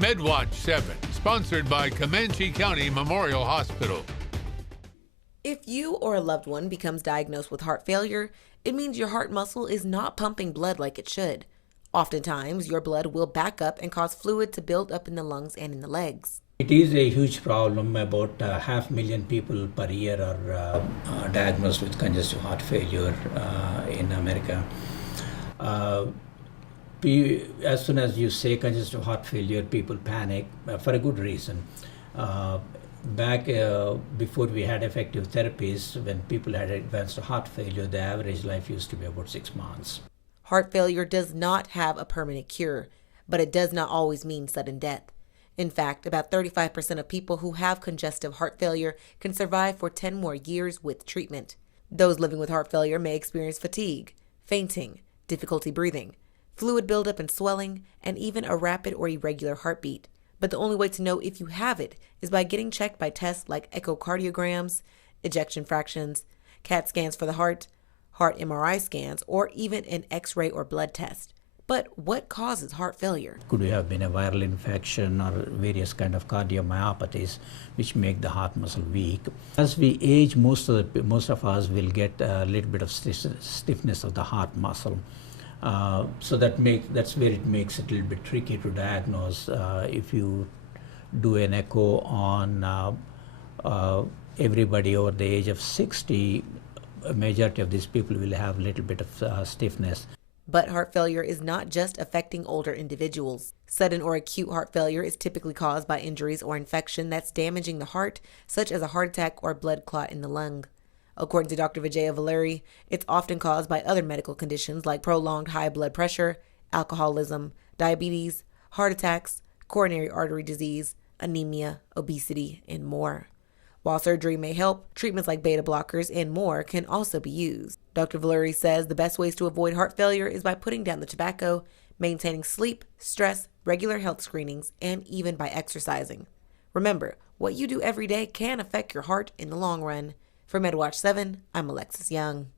Medwatch 7, sponsored by Comanche County Memorial Hospital. If you or a loved one becomes diagnosed with heart failure, it means your heart muscle is not pumping blood like it should. Oftentimes, your blood will back up and cause fluid to build up in the lungs and in the legs. It is a huge problem. About 500,000 people per year are diagnosed with congestive heart failure in America. As soon as you say congestive heart failure, people panic for a good reason. Back before we had effective therapies, when people had advanced heart failure, the average life used to be about 6 months. Heart failure does not have a permanent cure, but it does not always mean sudden death. In fact, about 35% of people who have congestive heart failure can survive for 10 more years with treatment. Those living with heart failure may experience fatigue, fainting, difficulty breathing, fluid buildup and swelling, and even a rapid or irregular heartbeat. But the only way to know if you have it is by getting checked by tests like echocardiograms, ejection fractions, CAT scans for the heart MRI scans, or even an X-ray or blood test. But what causes heart failure? Could have been a viral infection or various kind of cardiomyopathies which make the heart muscle weak. As we age, most of us will get a little bit of stiffness of the heart muscle. So that's where it makes it a little bit tricky to diagnose. If you do an echo on everybody over the age of 60, a majority of these people will have a little bit of stiffness. But heart failure is not just affecting older individuals. Sudden or acute heart failure is typically caused by injuries or infection that's damaging the heart, such as a heart attack or blood clot in the lung. According to Dr. Vijaya Valeri, it's often caused by other medical conditions like prolonged high blood pressure, alcoholism, diabetes, heart attacks, coronary artery disease, anemia, obesity, and more. While surgery may help, treatments like beta blockers and more can also be used. Dr. Valeri says the best ways to avoid heart failure is by putting down the tobacco, maintaining sleep, stress, regular health screenings, and even by exercising. Remember, what you do every day can affect your heart in the long run. For Medwatch 7, I'm Alexis Young.